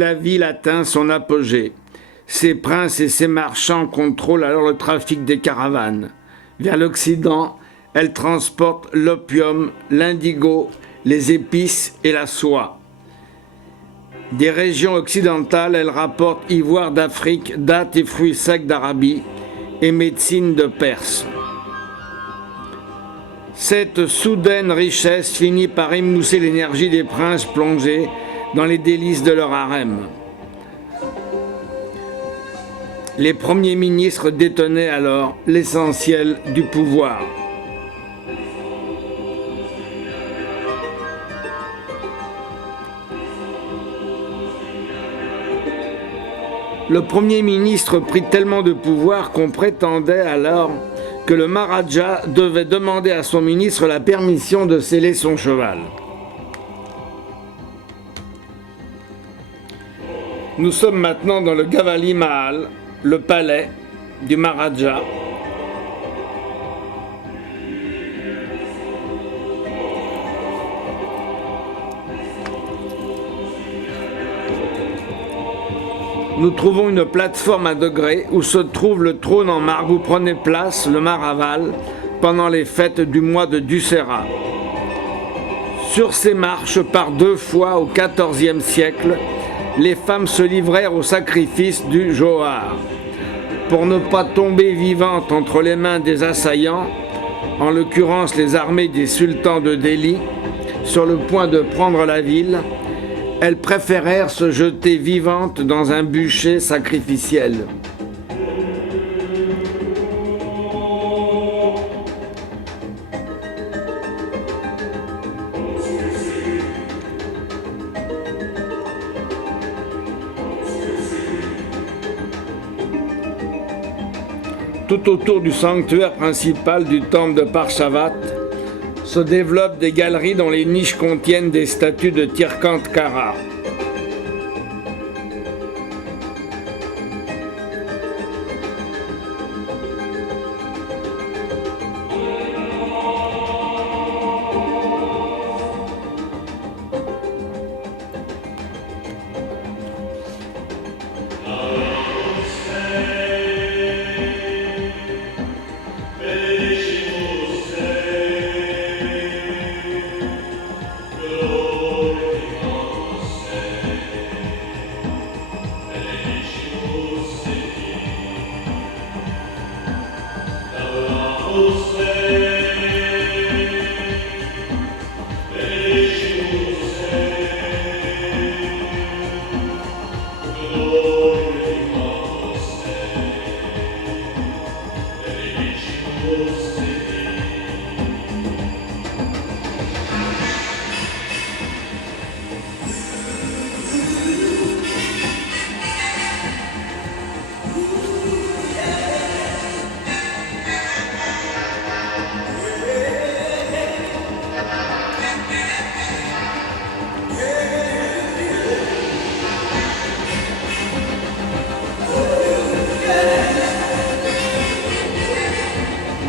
La ville atteint son apogée. Ses princes et ses marchands contrôlent alors le trafic des caravanes. Vers l'Occident, elles transportent l'opium, l'indigo, les épices et la soie. Des régions occidentales, elles rapportent ivoire d'Afrique, dattes et fruits secs d'Arabie et médecine de Perse. Cette soudaine richesse finit par émousser l'énergie des princes plongés dans les délices de leur harem. Les premiers ministres détenaient alors l'essentiel du pouvoir. Le Premier ministre prit tellement de pouvoir qu'on prétendait alors que le Maharaja devait demander à son ministre la permission de seller son cheval. Nous sommes maintenant dans le Gavali Mahal, le palais du Maharaja. Nous trouvons une plateforme à degrés où se trouve le trône en marbre où prenait place le Maharaval pendant les fêtes du mois de Dussehra. Sur ces marches, par 2 fois au XIVe siècle, les femmes se livrèrent au sacrifice du Johar. Pour ne pas tomber vivantes entre les mains des assaillants, en l'occurrence les armées des sultans de Delhi, sur le point de prendre la ville, elles préférèrent se jeter vivantes dans un bûcher sacrificiel. Tout autour du sanctuaire principal du temple de Parshavat se développent des galeries dont les niches contiennent des statues de Tirthankara.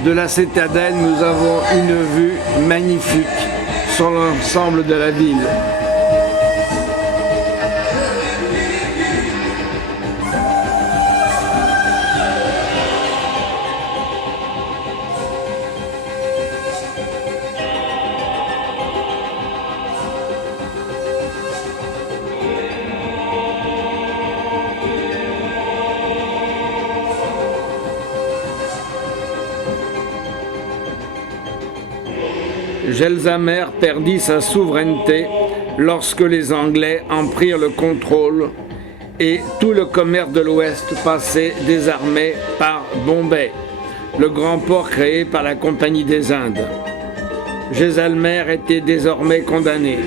De la citadelle, nous avons une vue magnifique sur l'ensemble de la ville. Gelsamer perdit sa souveraineté lorsque les Anglais en prirent le contrôle et tout le commerce de l'Ouest passait désormais par Bombay, le grand port créé par la Compagnie des Indes. Gelsamer était désormais condamné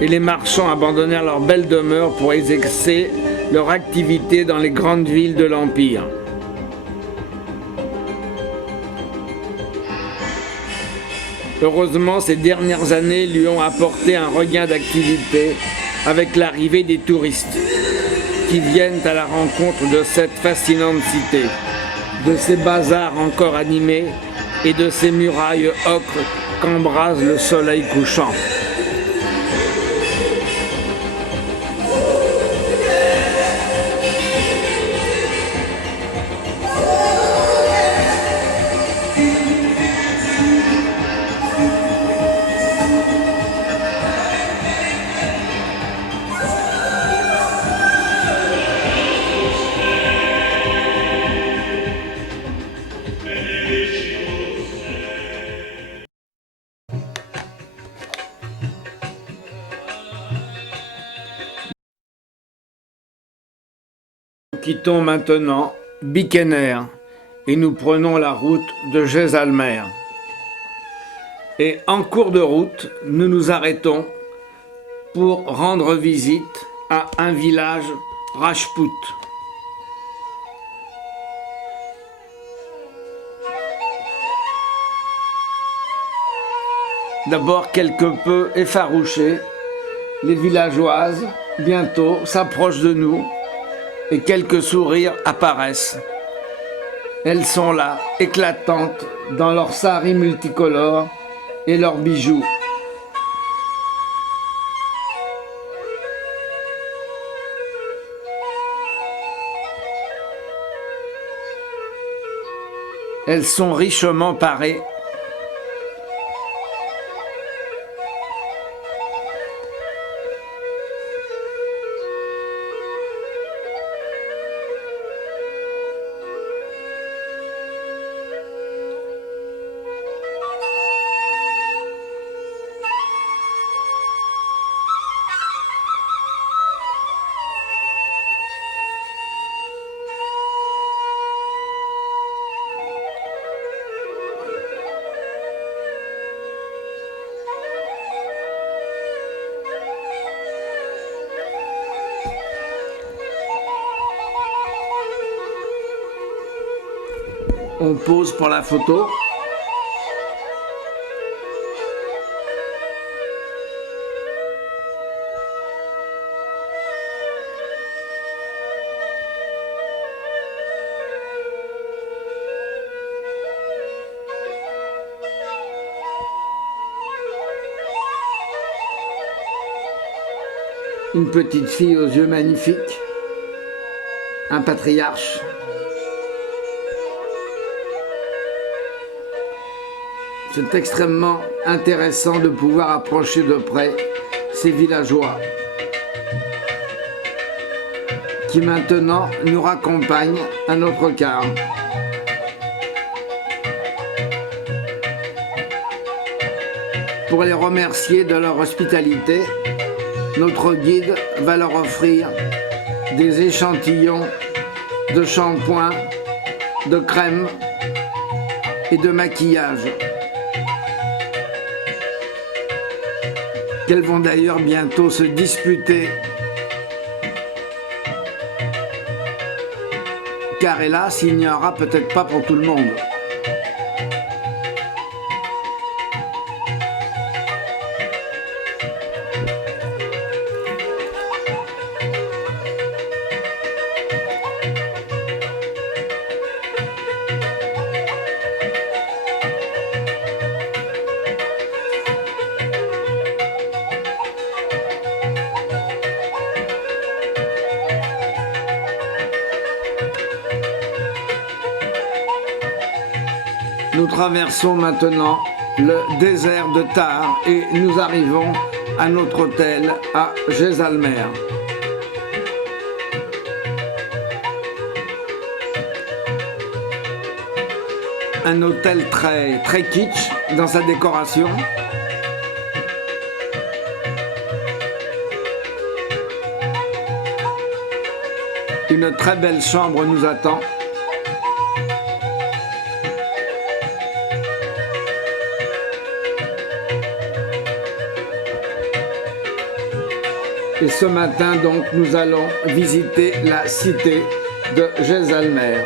et les marchands abandonnèrent leur belle demeure pour exercer leur activité dans les grandes villes de l'Empire. Heureusement, ces dernières années lui ont apporté un regain d'activité avec l'arrivée des touristes qui viennent à la rencontre de cette fascinante cité, de ses bazars encore animés et de ses murailles ocre qu'embrase le soleil couchant. quittons maintenant Bikaner et nous prenons la route de Jaisalmer. Et en cours de route, nous nous arrêtons pour rendre visite à un village Rajput. D'abord quelque peu effarouchées, les villageoises bientôt s'approchent de nous et quelques sourires apparaissent. Elles sont là, éclatantes dans leurs saris multicolores et leurs bijoux. Elles sont richement parées. On pose pour la photo. Une petite fille aux yeux magnifiques, un patriarche. C'est extrêmement intéressant de pouvoir approcher de près ces villageois qui maintenant nous raccompagnent à notre quart. Pour les remercier de leur hospitalité, notre guide va leur offrir des échantillons de shampoing, de crème et de maquillage, qu'elles vont d'ailleurs bientôt se disputer, car hélas, il n'y aura peut-être pas pour tout le monde. Nous traversons maintenant le désert de Thar et nous arrivons à notre hôtel à Jaisalmer. Un hôtel très kitsch dans sa décoration. Une très belle chambre nous attend. Et ce matin, donc, nous allons visiter la cité de Jaisalmer.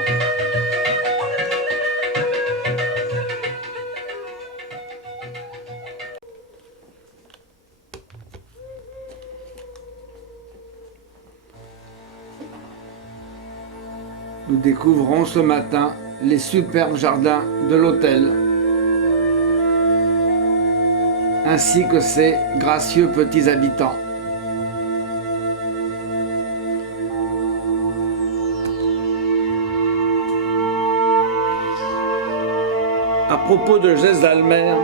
Nous découvrons ce matin les superbes jardins de l'hôtel, ainsi que ses gracieux petits habitants. À propos de Jaisalmer,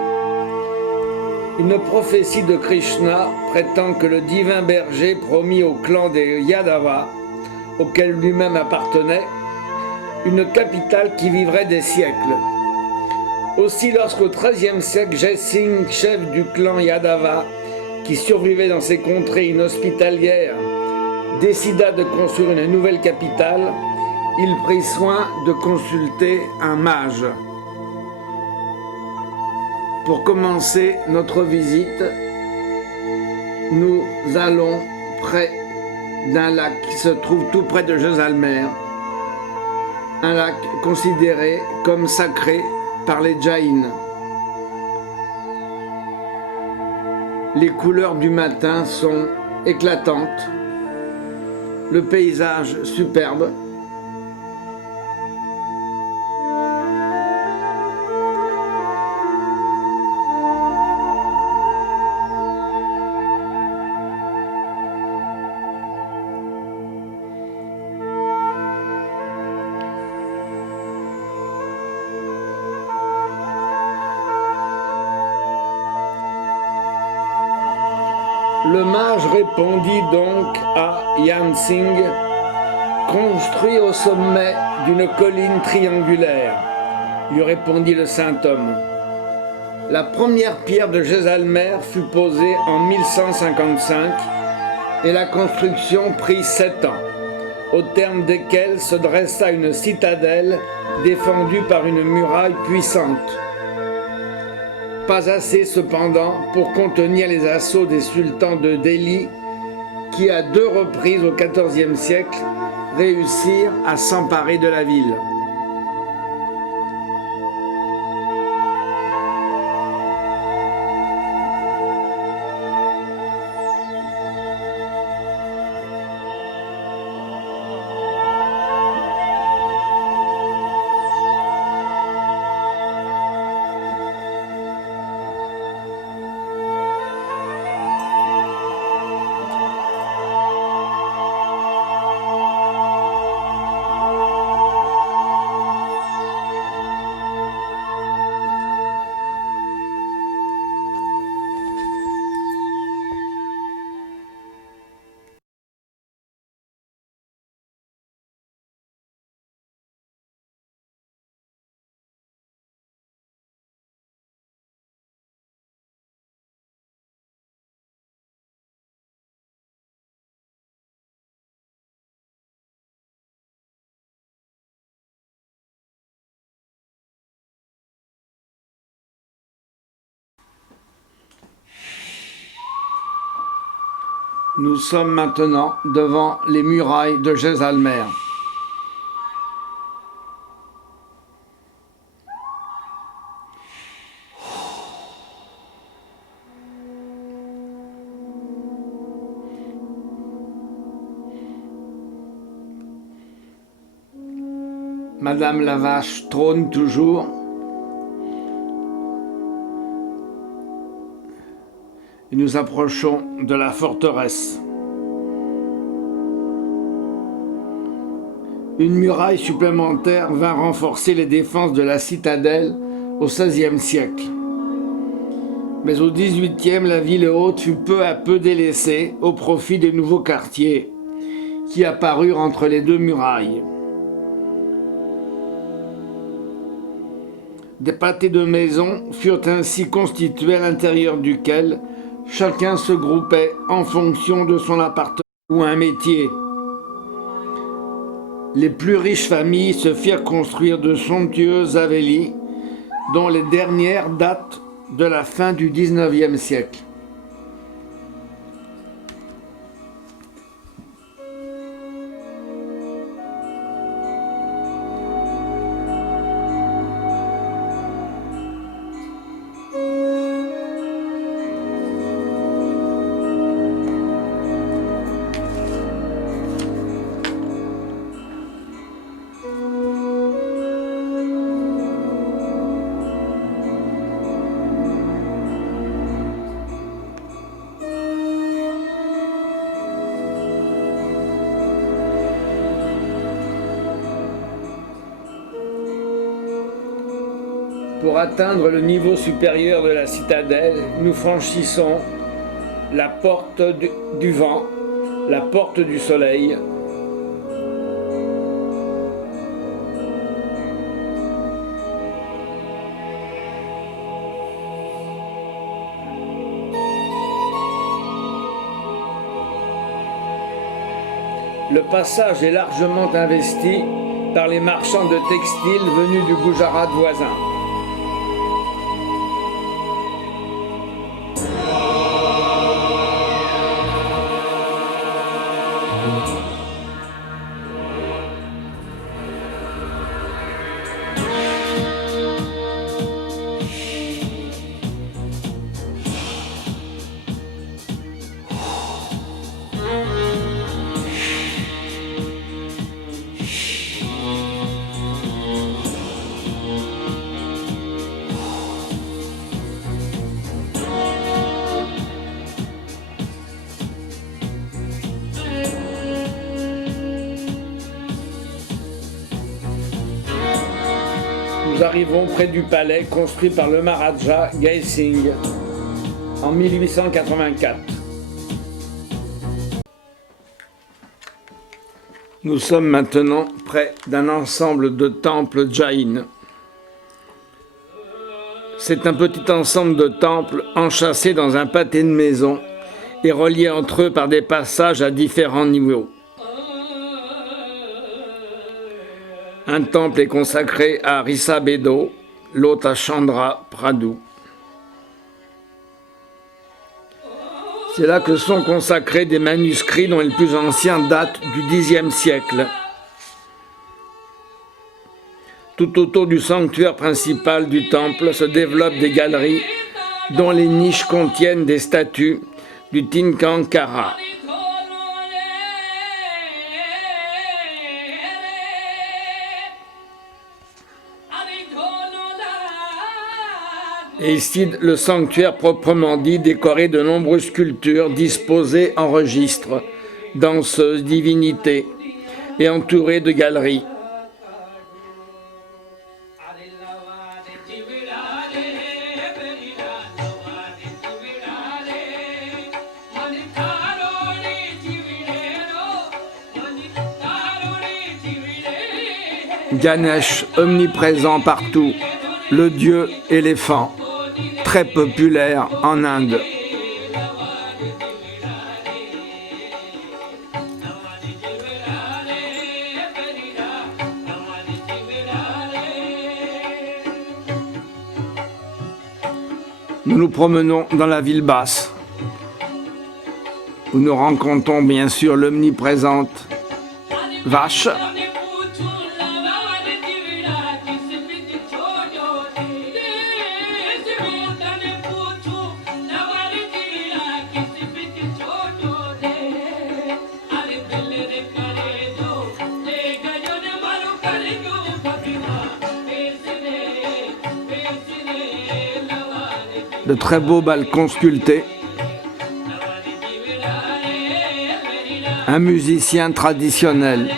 une prophétie de Krishna prétend que le divin berger promis au clan des Yadava, auquel lui-même appartenait, une capitale qui vivrait des siècles. Aussi, lorsqu'au XIIIe siècle, Jai Singh, chef du clan Yadava, qui survivait dans ces contrées inhospitalières, décida de construire une nouvelle capitale, il prit soin de consulter un mage. Pour commencer notre visite, nous allons près d'un lac qui se trouve tout près de Jaisalmer, un lac considéré comme sacré par les Jains. Les couleurs du matin sont éclatantes, le paysage superbe. Le mage répondit donc à Yansing, construit au sommet d'une colline triangulaire, lui répondit le saint homme. La première pierre de Jaisalmer fut posée en 1155 et la construction prit 7 ans, au terme desquels se dressa une citadelle défendue par une muraille puissante. Pas assez cependant pour contenir les assauts des sultans de Delhi qui, à 2 reprises au XIVe siècle, réussirent à s'emparer de la ville. Nous sommes maintenant devant les murailles de Jaisalmer. Madame la Vache trône toujours. Et nous approchons de la forteresse. Une muraille supplémentaire vint renforcer les défenses de la citadelle au XVIe siècle. Mais au XVIIIe, la ville haute fut peu à peu délaissée au profit des nouveaux quartiers qui apparurent entre les 2 murailles. Des pâtés de maisons furent ainsi constitués à l'intérieur duquel chacun se groupait en fonction de son appartement ou un métier. Les plus riches familles se firent construire de somptueuses havélis, dont les dernières datent de la fin du XIXe siècle. Pour atteindre le niveau supérieur de la citadelle, nous franchissons la porte du vent, la porte du soleil. Le passage est largement investi par les marchands de textiles venus du Gujarat voisin. Nous arrivons près du palais construit par le Maharaja Jai Singh en 1884. Nous sommes maintenant près d'un ensemble de temples jaïnes. C'est un petit ensemble de temples enchâssés dans un pâté de maisons et reliés entre eux par des passages à différents niveaux. Un temple est consacré à Risabhedo, l'autre à Chandra Prabhu. C'est là que sont consacrés des manuscrits dont les plus anciens datent du Xe siècle. Tout autour du sanctuaire principal du temple se développent des galeries dont les niches contiennent des statues du Tirthankara. Et ici, le sanctuaire proprement dit, décoré de nombreuses sculptures disposées en registre, danseuses, divinités, et entouré de galeries. Ganesh, omniprésent partout, le dieu éléphant, très populaire en Inde. Nous nous promenons dans la ville basse, où nous rencontrons bien sûr l'omniprésente vache. De très beaux balcons sculptés, un musicien traditionnel,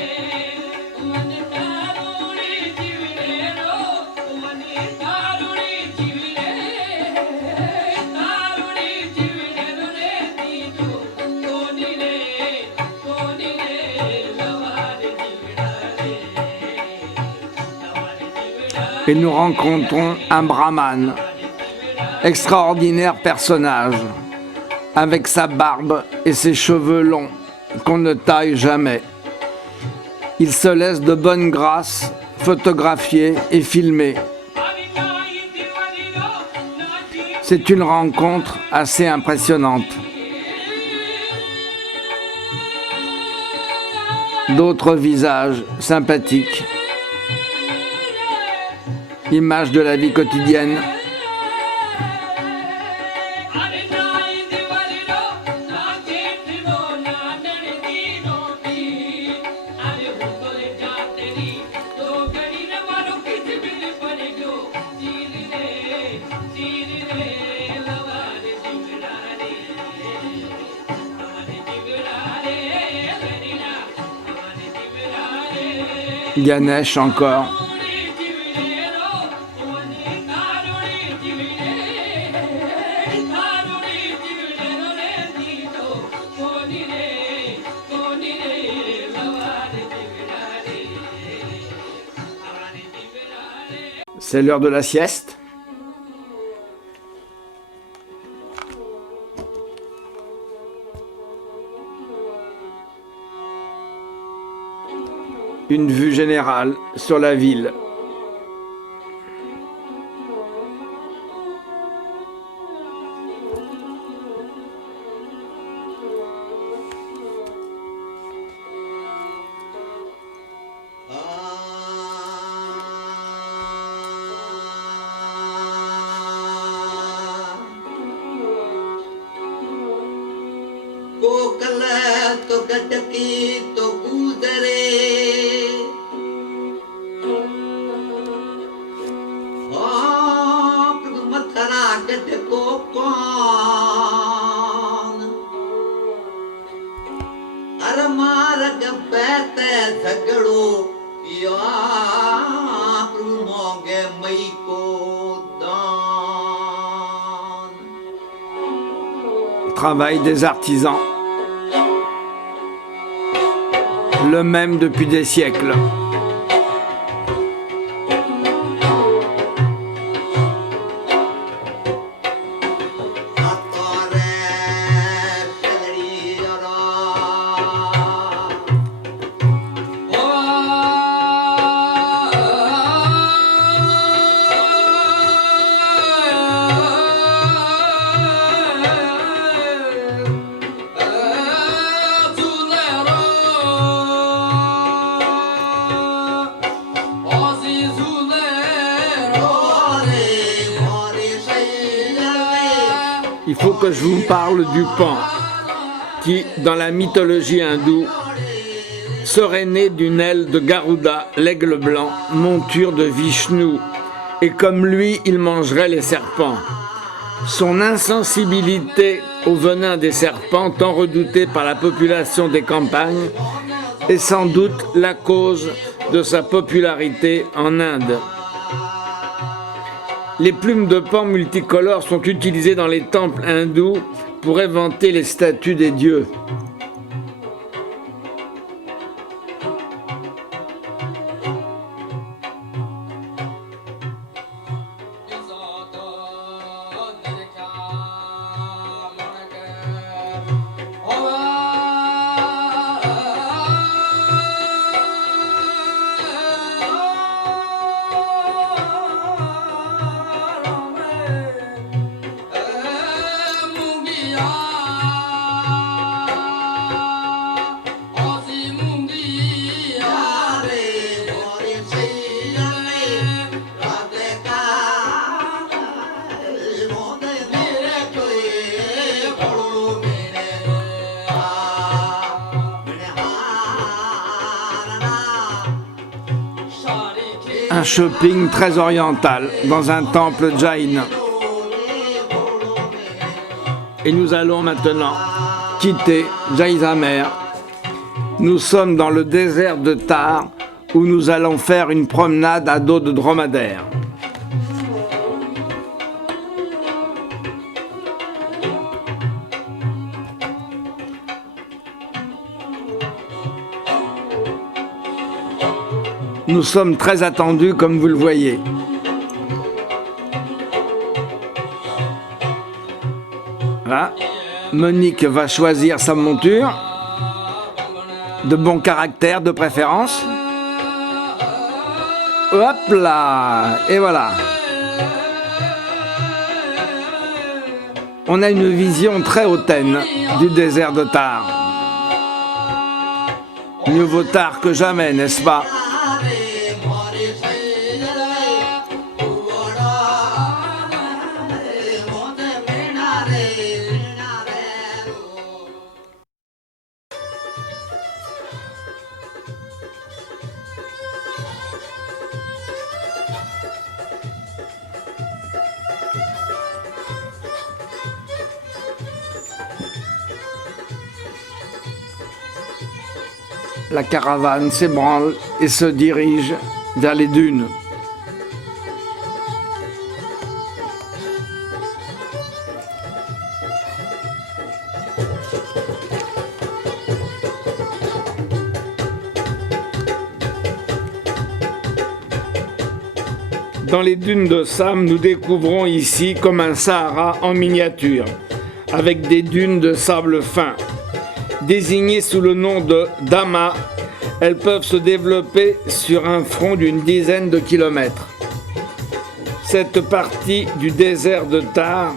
et nous rencontrons un brahmane. Extraordinaire personnage, avec sa barbe et ses cheveux longs qu'on ne taille jamais. Il se laisse de bonne grâce photographier et filmer. C'est une rencontre assez impressionnante. D'autres visages sympathiques. Images de la vie quotidienne. Ganesh encore. C'est l'heure de la sieste. une vue générale sur la ville. Kokalla तो गटकी तो गुजरे प्रभु मथुरा गट को कौन अर मार्ग बैते झगड़ो या प्रभु मोगे मई को दान Travail des artisans, le même depuis des siècles. Il faut que je vous parle du pan, qui, dans la mythologie hindoue, serait né d'une aile de Garuda, l'aigle blanc, monture de Vishnu, et comme lui, il mangerait les serpents. Son insensibilité au venin des serpents, tant redouté par la population des campagnes, est sans doute la cause de sa popularité en Inde. Les plumes de pan multicolores sont utilisées dans les temples hindous pour éventer les statues des dieux. Un shopping très oriental dans un temple jain. Et nous allons maintenant quitter Jaisalmer. Nous sommes dans le désert de Thar où nous allons faire une promenade à dos de dromadaire. Nous sommes très attendus comme vous le voyez. Voilà. Monique va choisir sa monture, de bon caractère de préférence. Hop là, et voilà. On a une vision très hautaine du désert de Thar. Mieux vaut tard que jamais, n'est-ce pas ? La caravane s'ébranle et se dirige vers les dunes. Dans les dunes de Sam, nous découvrons ici comme un Sahara en miniature, avec des dunes de sable fin. Désignées sous le nom de Dama, Elles peuvent se développer sur un front d'une dizaine de kilomètres. Cette partie du désert de Thar,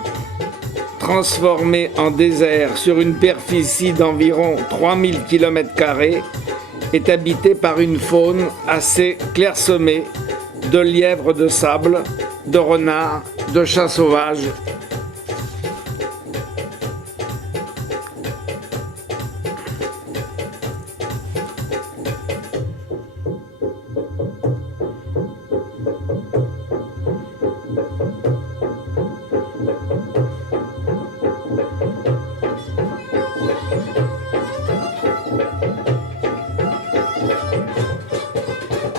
transformée en désert sur une superficie d'environ 3000 km², est habitée par une faune assez clairsemée de lièvres de sable, de renards, de chats sauvages.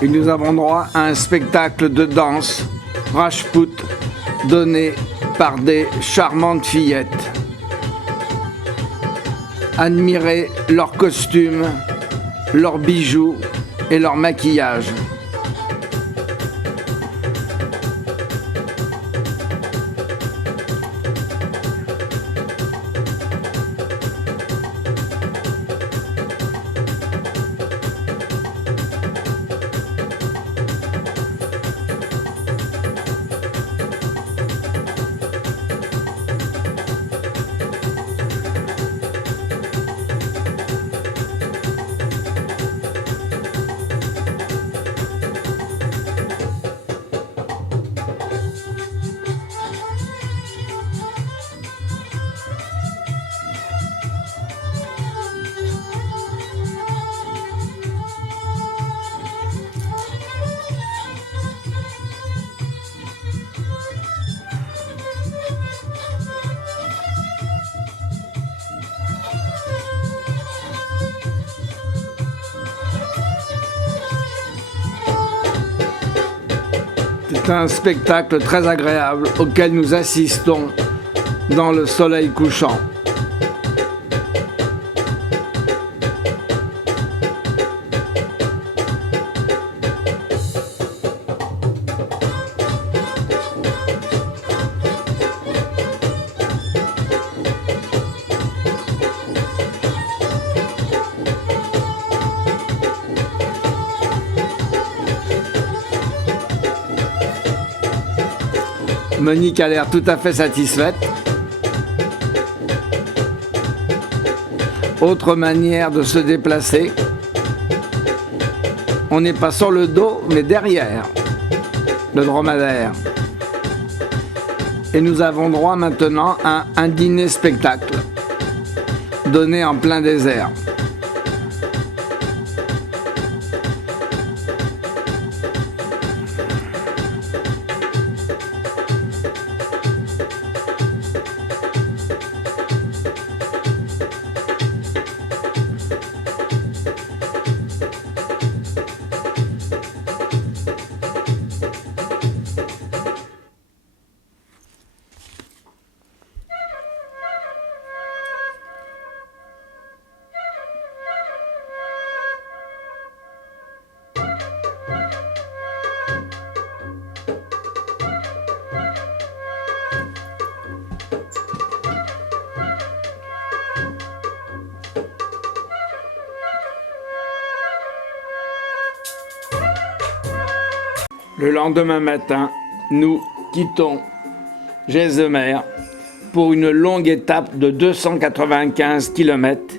Et nous avons droit à un spectacle de danse, Rajput, donné par des charmantes fillettes. Admirez leurs costumes, leurs bijoux et leur maquillage. C'est un spectacle très agréable auquel nous assistons dans le soleil couchant. Monique a l'air tout à fait satisfaite. Autre manière de se déplacer. On n'est pas sur le dos, mais derrière le dromadaire. Et nous avons droit maintenant à un dîner-spectacle donné en plein désert. Le lendemain matin, nous quittons Jaisemer pour une longue étape de 295 km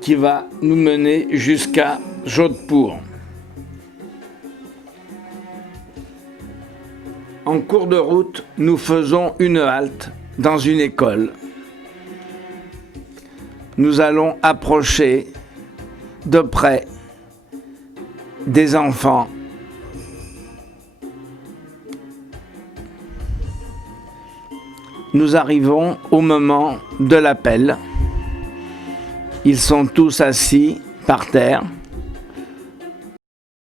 qui va nous mener jusqu'à Jodhpur. En cours de route, nous faisons une halte dans une école. Nous allons approcher de près des enfants. Nous arrivons au moment de l'appel. Ils sont tous assis par terre.